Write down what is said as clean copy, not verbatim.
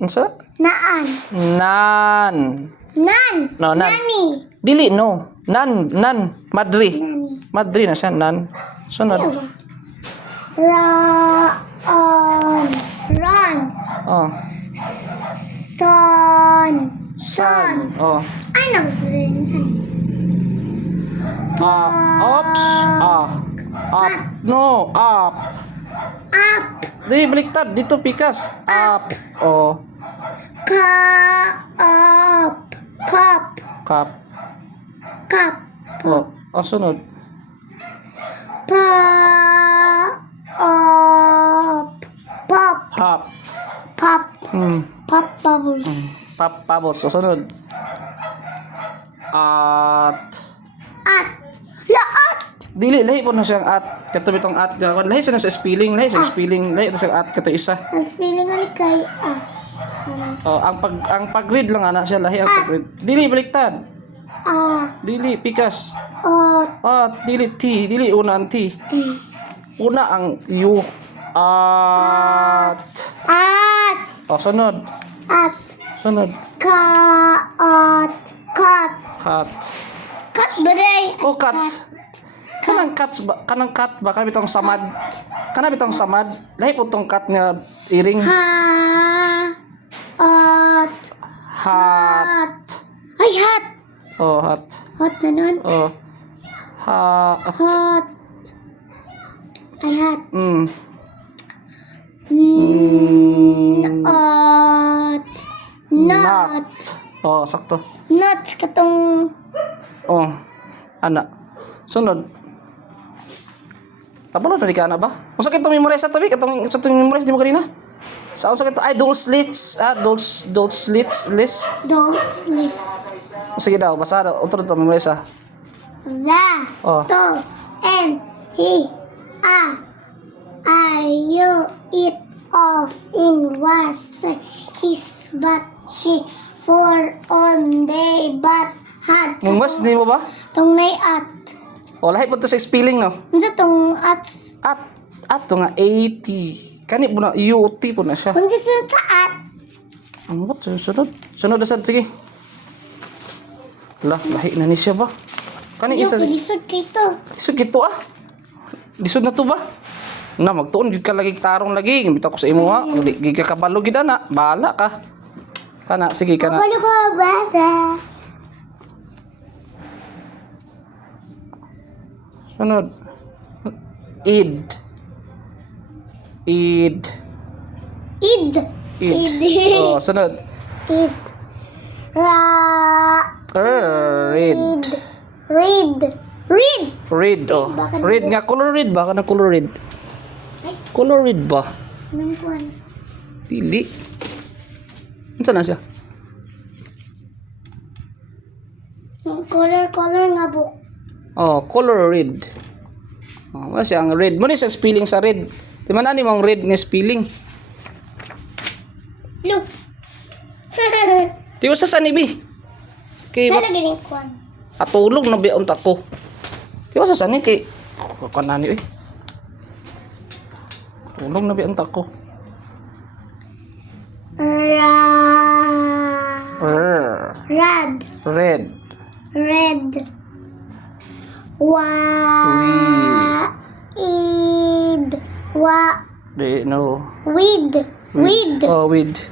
Unsa? Naan. Nan. Nan. No, nan. Nani. Dili no. Nan. Madri. Nani. Madri na siya, nan. Sunod. Ano ba? Ron. Oh. Son. Oh. Ano ba sabihin? Ops. Up. No, up. Up. Di baliktad dito pikas. Up. Oh. Up. Cup. Cup. Cup. Oh. Oh, sunod. Pop. Hop. Pop. Pop Hmm. bubbles. Pop bubbles. So, sunod. At. Laat. Dili, lahi po na siyang at. Kato bitong at. Lahi siya na sa spelling. Lahi sa spelling. Lahi ito sa at. Kato isa. Ang spelling nga ni kay Oh, ang pag-read lang ana siya. Lahi ang pag-read. Dili, baliktad. Dili, pikas. At, dili, T. Dili, una ang T. Una ang U. At. Oh, sunod. At. Sunod. Cut. Cat. Cut ba day? Oh, cat. Kanang cat ba? Kanang bitong samad. Kanang bitong samad. Lahi po tong cat nga iring. Hat. Ay, hat. Oh, hat. Hot na nun. Oh. Hat. Hot. Ay, hat. Nut. Oh, sakto. Nuts katong Oh. Ana. Sunod. Tapos na di ka na ba? Kung sakit itong memorize sa tabi, sa itong memorize di mo kanina? Sa sakit ito, ay, Dolls list. List. dolls list. Sige daw, basa daw. Utro ito, memorize ah. The, Oh. to, and, he, you, it, of, in, was, his, but, she, for, on, they, but, had. Mas, di mo ba? Tong nay at. O, lahi po ito sa spelling, no? Ano tong ats? At to nga, 80. Kani po na, UT po na siya. Kung sunod sa at. Ang what? Sunod. Sunod na sad, sige. Lahi na ni siya ba? Kani isa. Lisod kito. Lisod kito ah. Lisod na to ba? Na, magtuon, gid ka lagi tarong lagi. Bitaw ko sa imo ha. Gid ka kabalo gid ana. Bahala ka. Kana, sige kana. Kabalo ko, basa. Sunod. Id. Id. Oh, sunod. Id. Red. Oh. Red nga. Color red ba? Kanang color red. Color red ba? Anong kuwan? Dili. Ano na siya? Color nga book. Oh, color red. Oh, wala siya ang red. Muna siya spelling sa red. Di man ani mong red nga spelling. Look. Di ba sa sanibi? Kay Kala ganing kuwan. atulog na biyon tako. Di ba sa sani kay kanani eh. Tulog na biyon tako. Red. Di no. Weed. Oh, with.